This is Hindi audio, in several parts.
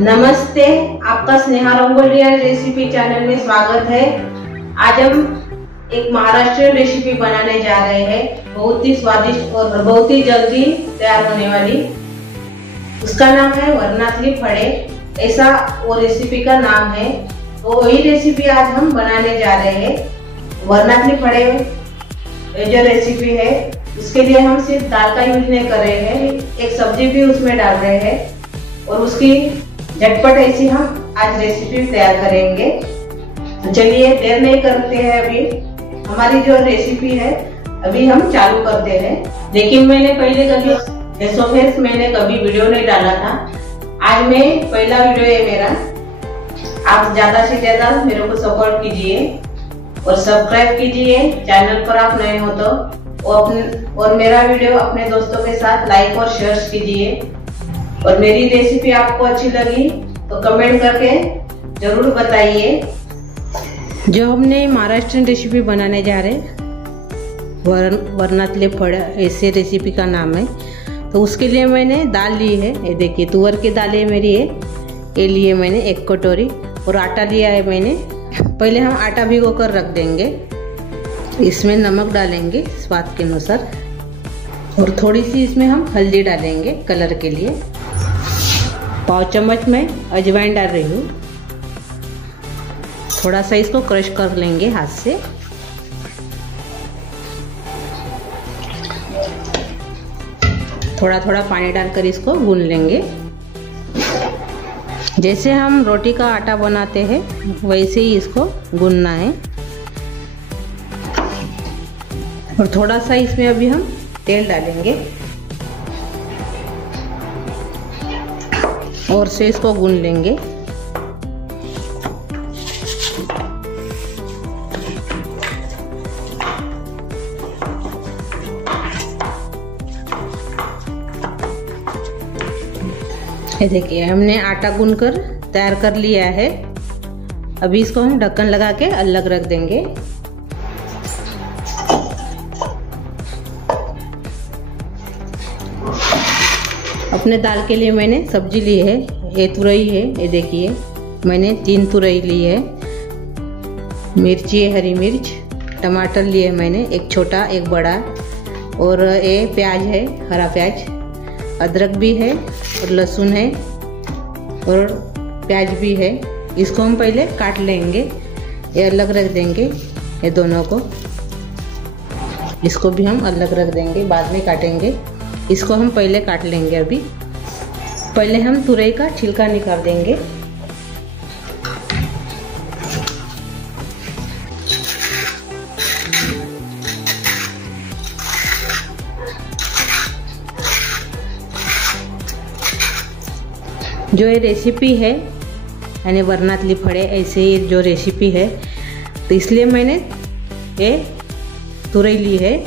नमस्ते, आपका स्नेहा रंगोली रेसिपी चैनल में स्वागत है। आज हम एक महाराष्ट्रीयन रेसिपी बनाने जा रहे हैं, बहुत ही स्वादिष्ट और बहुत ही जल्दी तैयार होने वाली। उसका नाम है वरनातली फळे, ऐसा वो रेसिपी का नाम है। तो वही रेसिपी आज हम बनाने जा रहे हैं। वरनातली फळे जो रेसिपी है उसके लिए हम सिर्फ दाल का यूज नहीं कर रहे हैं, एक सब्जी भी उसमें डाल रहे हैं और उसकी झटपट ऐसी हम आज रेसिपी तैयार करेंगे। तो चलिए देर नहीं करते हैं, अभी हमारी जो रेसिपी है अभी हम चालू करते हैं। लेकिन मैंने पहले कभी फेस मैंने कभी वीडियो नहीं डाला था, आज मैं पहला वीडियो है मेरा। आप ज्यादा से ज्यादा मेरे को सपोर्ट कीजिए और सब्सक्राइब कीजिए चैनल पर आप नए हो तो, और मेरा वीडियो अपने दोस्तों के साथ लाइक और शेयर कीजिए। और मेरी रेसिपी आपको अच्छी लगी तो कमेंट करके जरूर बताइए। जो हमने महाराष्ट्रियन रेसिपी बनाने जा रहे वरनातले फळे, ऐसे रेसिपी का नाम है। तो उसके लिए मैंने दाल ली है, ये देखिए तुअर की दाल है मेरी है, ये लिए मैंने 1 कटोरी। और आटा लिया है मैंने। पहले हम आटा भिगो कर रख देंगे, इसमें नमक डालेंगे स्वाद के अनुसार और थोड़ी सी इसमें हम हल्दी डालेंगे कलर के लिए। पाव चम्मच में अजवाइन डाल रही हूँ। थोड़ा सा इसको क्रश कर लेंगे हाथ से। थोड़ा थोड़ा पानी डालकर इसको गूंद लेंगे। जैसे हम रोटी का आटा बनाते हैं वैसे ही इसको गूंदना है। और थोड़ा सा इसमें अभी हम तेल डालेंगे और से इसको गूंद लेंगे। ये देखिए हमने आटा गूंद कर तैयार कर लिया है। अभी इसको हम ढक्कन लगा के अलग रख देंगे। अपने दाल के लिए मैंने सब्जी ली है, ये तुरई है, ये देखिए मैंने 3 तुरई ली है। मिर्ची है, हरी मिर्च, टमाटर लिए मैंने, एक छोटा एक बड़ा, और ये प्याज है, हरा प्याज, अदरक भी है और लहसुन है और प्याज भी है। इसको हम पहले काट लेंगे, ये अलग रख देंगे, ये दोनों को। इसको भी हम अलग रख देंगे, बाद में काटेंगे। इसको हम पहले काट लेंगे। अभी पहले हम तुरई का छिलका निकाल देंगे। जो ये रेसिपी है यानी वरनातली फळे, ऐसे जो रेसिपी है, तो इसलिए मैंने ये तुरई ली है।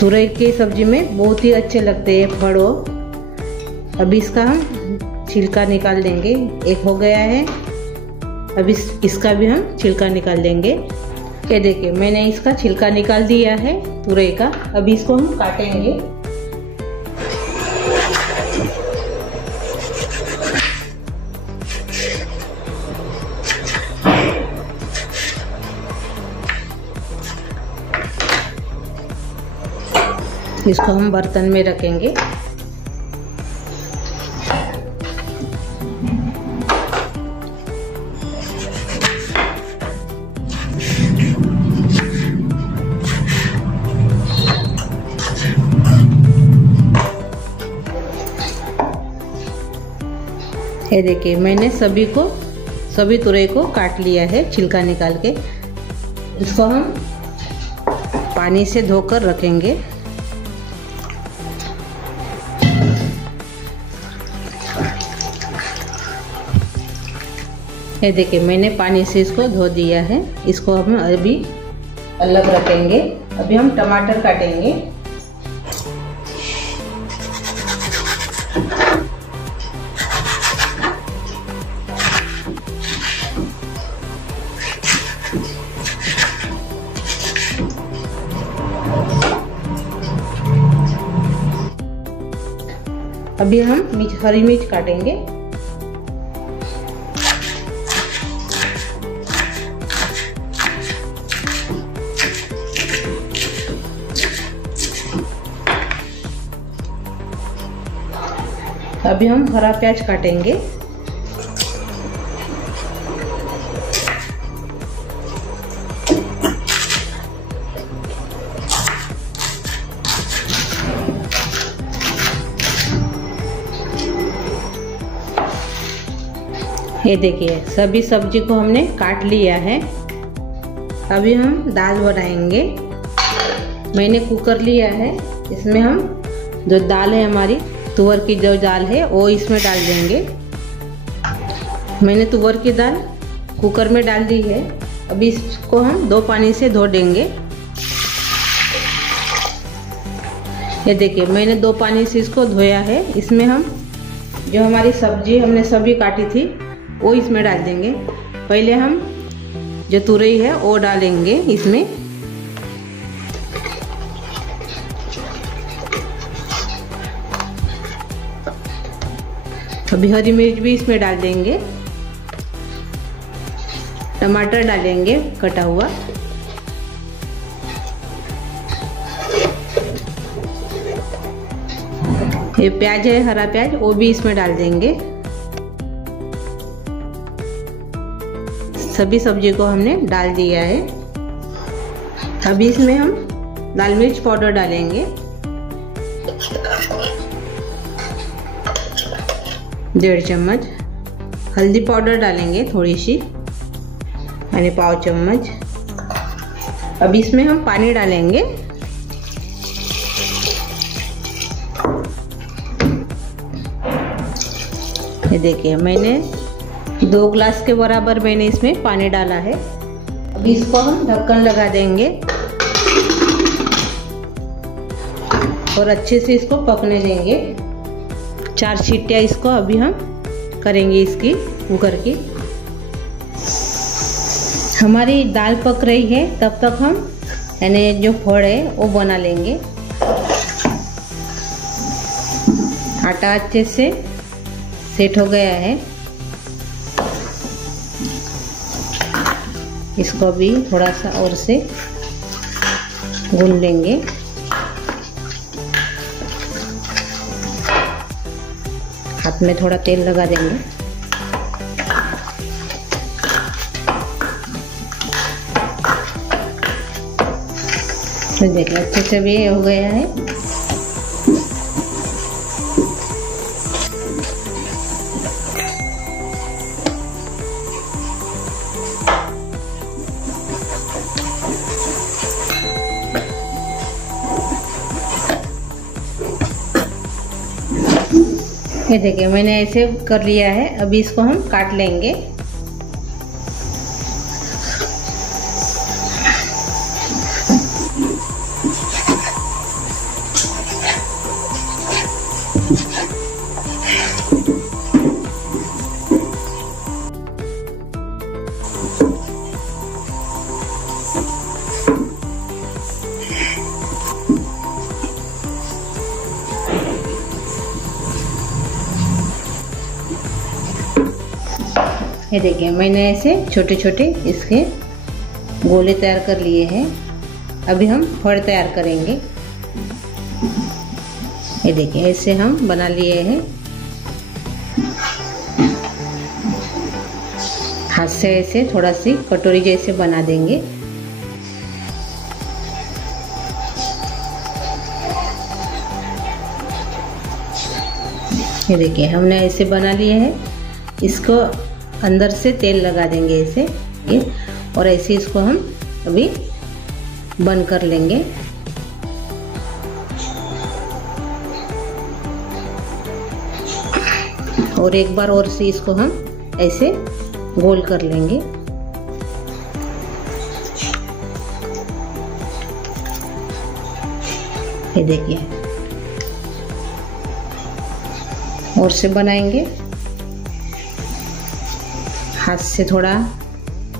तुरई की सब्जी में बहुत ही अच्छे लगते हैं फड़ो। अभी इसका हम छिलका निकाल देंगे। एक हो गया है, अभी इसका भी हम छिलका निकाल देंगे। ये देखिए मैंने इसका छिलका निकाल दिया है तुरई का। अभी इसको हम काटेंगे। इसको हम बर्तन में रखेंगे। ये देखिए मैंने सभी तुरई को काट लिया है छिलका निकाल के। इसको हम पानी से धोकर रखेंगे। ये देखिए मैंने पानी से इसको धो दिया है। इसको हम अभी अलग रखेंगे। अभी हम टमाटर काटेंगे। अभी हम हरी मिर्च काटेंगे। अभी हम हरा प्याज काटेंगे। ये देखिए सभी सब्जी को हमने काट लिया है। अभी हम दाल बनाएंगे। मैंने कुकर लिया है, इसमें हम जो दाल है हमारी तुअर की जो दाल है वो इसमें डाल देंगे। मैंने तुअर की दाल कुकर में डाल दी है। अभी इसको हम 2 पानी से धो देंगे। ये देखिए मैंने 2 पानी से इसको धोया है। इसमें हम जो हमारी सब्जी हमने सभी काटी थी वो इसमें डाल देंगे। पहले हम जो तुरई है वो डालेंगे इसमें। अभी हरी मिर्च भी इसमें डाल देंगे। टमाटर डालेंगे कटा हुआ। ये प्याज है हरा प्याज, वो भी इसमें डाल देंगे। सभी सब्जी को हमने डाल दिया है। अभी इसमें हम लाल मिर्च पाउडर डालेंगे, 1.5 चम्मच। हल्दी पाउडर डालेंगे थोड़ी सी, यानी 1/4 चम्मच। अब इसमें हम पानी डालेंगे। ये देखिए मैंने 2 ग्लास के बराबर मैंने इसमें पानी डाला है। अब इसको हम ढक्कन लगा देंगे और अच्छे से इसको पकने देंगे। 4 सीटियाँ इसको अभी हम करेंगे इसकी कुकर की। हमारी दाल पक रही है तब तक हम यानी जो फड़ है वो बना लेंगे। आटा अच्छे से सेट हो गया है। इसको भी थोड़ा सा और से गूंद लेंगे। हाथ में थोड़ा तेल लगा देंगे। तो देखिए अच्छे से भी हो गया है। ये देखिए मैंने ऐसे कर लिया है। अभी इसको हम काट लेंगे। ये देखिए मैंने ऐसे छोटे छोटे इसके गोले तैयार कर लिए हैं। अभी हम फड़ तैयार करेंगे। ये देखिए ऐसे हम बना लिए हैं। हाथ से ऐसे थोड़ा सी कटोरी जैसे बना देंगे। ये देखिए हमने ऐसे बना लिए हैं। इसको अंदर से तेल लगा देंगे ऐसे ये, और ऐसे इसको हम अभी बंद कर लेंगे। और एक बार और से इसको हम ऐसे गोल कर लेंगे। ये देखिए और से बनाएंगे। हाथ से थोड़ा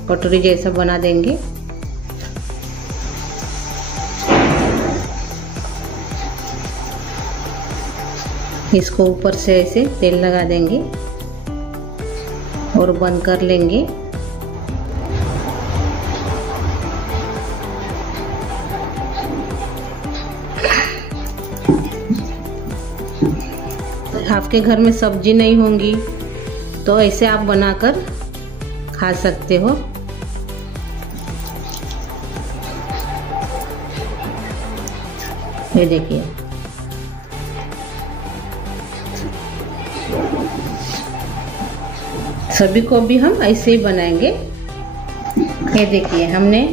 कटोरी जैसा बना देंगे। इसको ऊपर से ऐसे तेल लगा देंगे और बंद कर लेंगे। आपके घर में सब्जी नहीं होंगी तो ऐसे आप बनाकर खा सकते हो। ये देखिए, सभी को भी हम ऐसे ही बनाएंगे। ये देखिए, हमने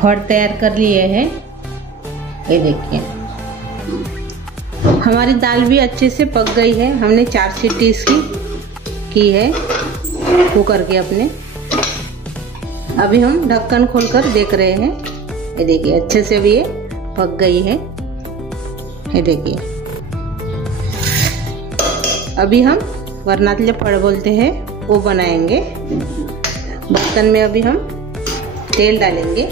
फड़ तैयार कर लिए हैं। ये देखिए, हमारी दाल भी अच्छे से पक गई है। हमने 4 सीटी इसकी की है कुकर के अपने। अभी हम ढक्कन खोलकर देख रहे हैं। ये देखिए, अच्छे से भी ये पक गई है। ये देखिए, अभी हम वरनातले फड़ बोलते हैं वो बनाएंगे। बर्तन में अभी हम तेल डालेंगे।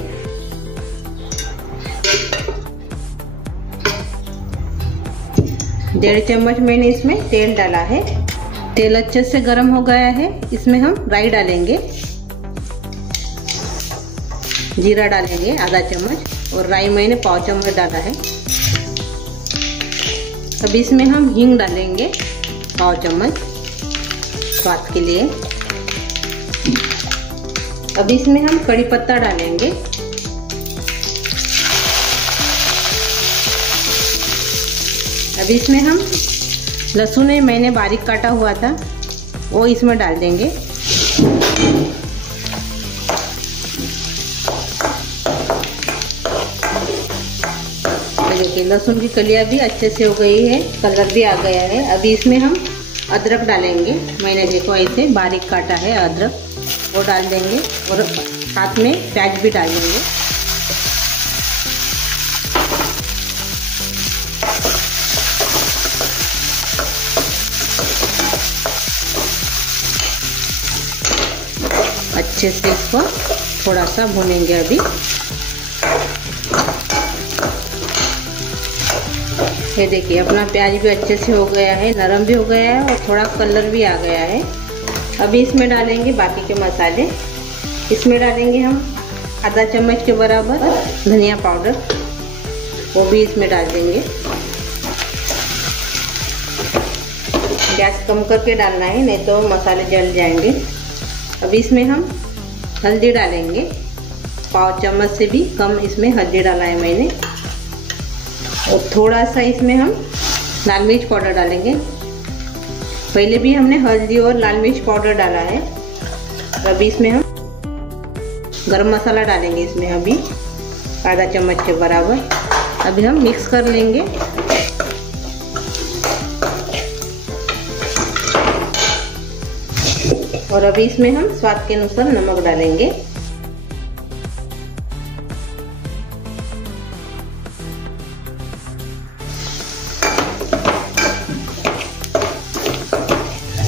डेढ़ चम्मच मैंने इसमें तेल डाला है। तेल अच्छे से गर्म हो गया है। इसमें हम राई डालेंगे, जीरा डालेंगे आधा चम्मच और राई मैंने पाव चम्मच डाला है। अब इसमें हम हींग डालेंगे पाव चम्मच स्वाद के लिए। अब इसमें हम कड़ी पत्ता डालेंगे। अब इसमें हम लहसुन है मैंने बारीक काटा हुआ था वो इसमें डाल देंगे। देखिए, लहसुन की कलियां भी अच्छे से हो गई है, कलर भी आ गया है। अभी इसमें हम अदरक डालेंगे। मैंने देखो ऐसे बारीक काटा है अदरक, वो डाल देंगे और साथ में प्याज भी डाल देंगे। अच्छे से इसको थोड़ा सा भूनेंगे। अभी ये देखिए, अपना प्याज भी अच्छे से हो गया है, नरम भी हो गया है और थोड़ा कलर भी आ गया है। अभी इसमें डालेंगे बाकी के मसाले। इसमें डालेंगे हम आधा चम्मच के बराबर धनिया पाउडर, वो भी इसमें डाल देंगे। गैस कम करके डालना है, नहीं तो मसाले जल जाएंगे। अभी इसमें हम हल्दी डालेंगे, पाव चम्मच से भी कम इसमें हल्दी डाला है मैंने। और थोड़ा सा इसमें हम लाल मिर्च पाउडर डालेंगे। पहले भी हमने हल्दी और लाल मिर्च पाउडर डाला है। अभी इसमें हम गरम मसाला डालेंगे, इसमें अभी आधा चम्मच के बराबर। अभी हम मिक्स कर लेंगे। और अभी इसमें हम स्वाद के अनुसार नमक डालेंगे।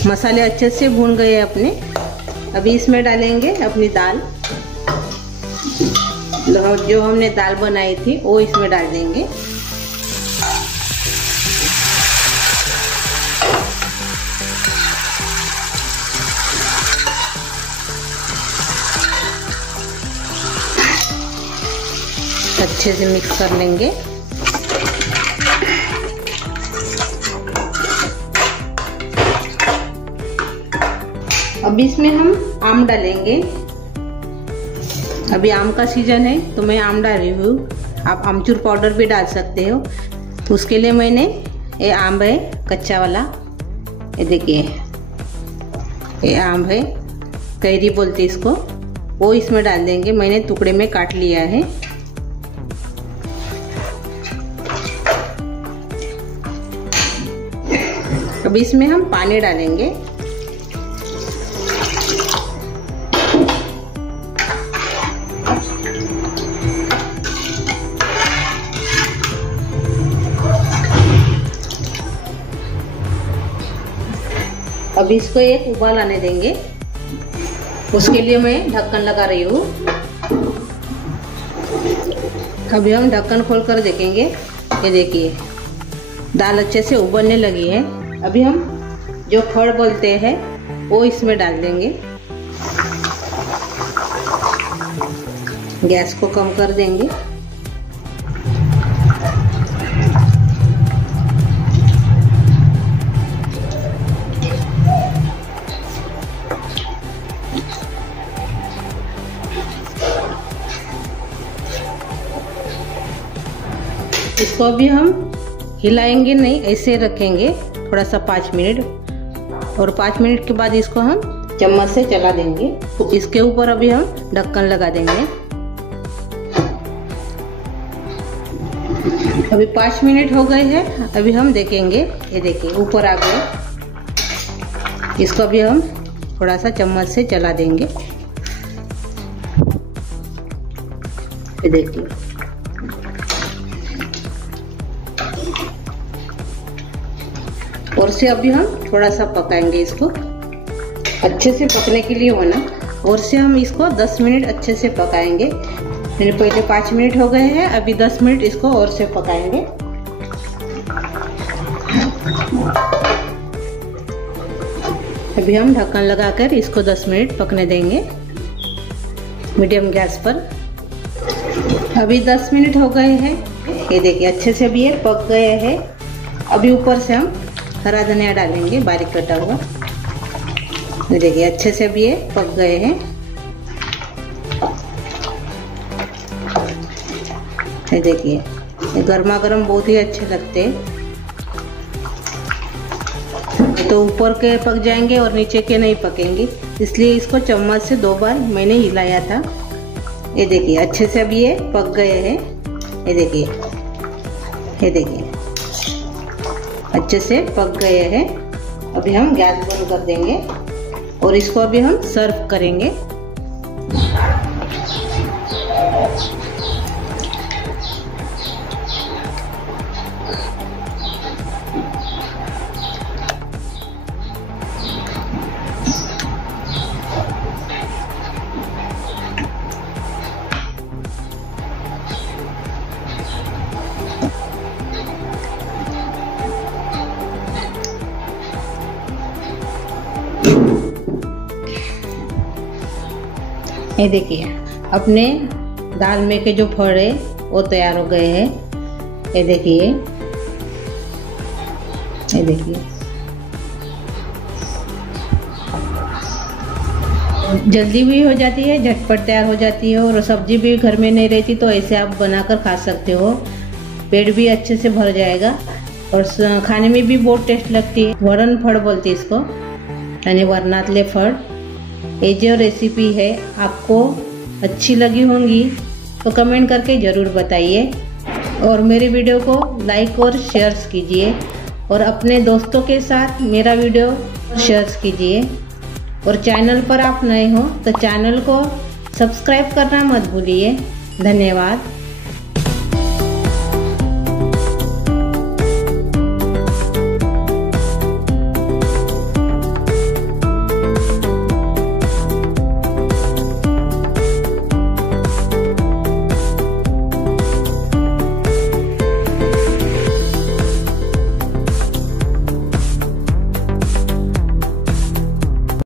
मसाले अच्छे से भून गए अपने। अभी इसमें डालेंगे अपनी दाल, जो हमने दाल बनाई थी वो इसमें डाल देंगे। अच्छे से मिक्स कर लेंगे। अब इसमें हम आम डालेंगे। अभी आम का सीजन है तो मैं आम डाल रही हूँ। आप आमचूर पाउडर भी डाल सकते हो। तो उसके लिए मैंने ये आम है कच्चा वाला, ये देखिए ये आम है, कैरी बोलते इसको, वो इसमें डाल देंगे। मैंने टुकड़े में काट लिया है। अब इसमें हम पानी डालेंगे। अब इसको एक उबाल आने देंगे। उसके लिए मैं ढक्कन लगा रही हूँ। अभी हम ढक्कन खोलकर देखेंगे। ये देखिए दाल अच्छे से उबलने लगी है। अभी हम जो फड़ बोलते हैं वो इसमें डाल देंगे। गैस को कम कर देंगे। इसको अभी हम हिलाएंगे नहीं, ऐसे रखेंगे थोड़ा सा 5 मिनट, और 5 मिनट के बाद इसको हम चम्मच से चला देंगे। तो इसके ऊपर अभी हम ढक्कन लगा देंगे। अभी 5 मिनट हो गए हैं। अभी हम देखेंगे, ये देखिए ऊपर आ गए। इसको अभी हम थोड़ा सा चम्मच से चला देंगे। ये देखिए और से अभी हम थोड़ा सा पकाएंगे इसको, अच्छे से पकने के लिए होना। और से हम इसको 10 मिनट अच्छे से पकाएंगे। मैंने पहले 5 मिनट हो गए हैं, अभी 10 मिनट इसको और से पकाएंगे। अभी हम ढक्कन लगाकर इसको 10 मिनट पकने देंगे मीडियम गैस पर। अभी 10 मिनट हो गए हैं। ये देखिए अच्छे से भी ये पक गए हैं। अभी ऊपर से हम हरा धनिया डालेंगे बारीक कटा हुआ। ये देखिए अच्छे से भी ये पक गए हैं। ये देखिए ये गर्मा गर्म बहुत ही अच्छे लगते हैं। तो ऊपर के पक जाएंगे और नीचे के नहीं पकेंगे, इसलिए इसको चम्मच से 2 बार मैंने हिलाया था। ये देखिए अच्छे से अभी ये पक गए हैं। ये देखिए, ये देखिए अच्छे से पक गए हैं। अभी हम गैस बंद कर देंगे और इसको अभी हम सर्व करेंगे। ये देखिए अपने दाल में के जो फड़ है वो तैयार हो गए हैं। ये देखिए, ये देखिए जल्दी भी हो जाती है, झटपट तैयार हो जाती है। और सब्जी भी घर में नहीं रहती तो ऐसे आप बनाकर खा सकते हो। पेट भी अच्छे से भर जाएगा और खाने में भी बहुत टेस्ट लगती है। वरण फड़ बोलते हैं इसको, यानी वरनातले फड़। ये जो रेसिपी है आपको अच्छी लगी होंगी तो कमेंट करके ज़रूर बताइए, और मेरे वीडियो को लाइक और शेयर कीजिए, और अपने दोस्तों के साथ मेरा वीडियो शेयर कीजिए। और चैनल पर आप नए हो तो चैनल को सब्सक्राइब करना मत भूलिए। धन्यवाद।